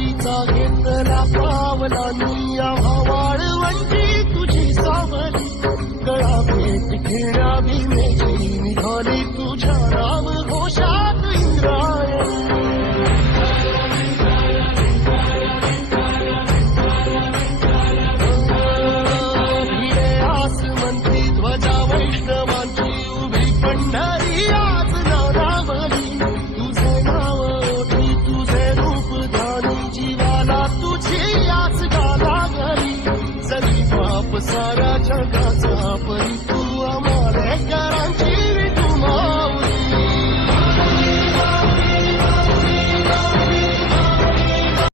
वारीचा घेतला पावला निया वाळवंटी तुझी सावली गळा भेट घेण्या भीमेची निघाली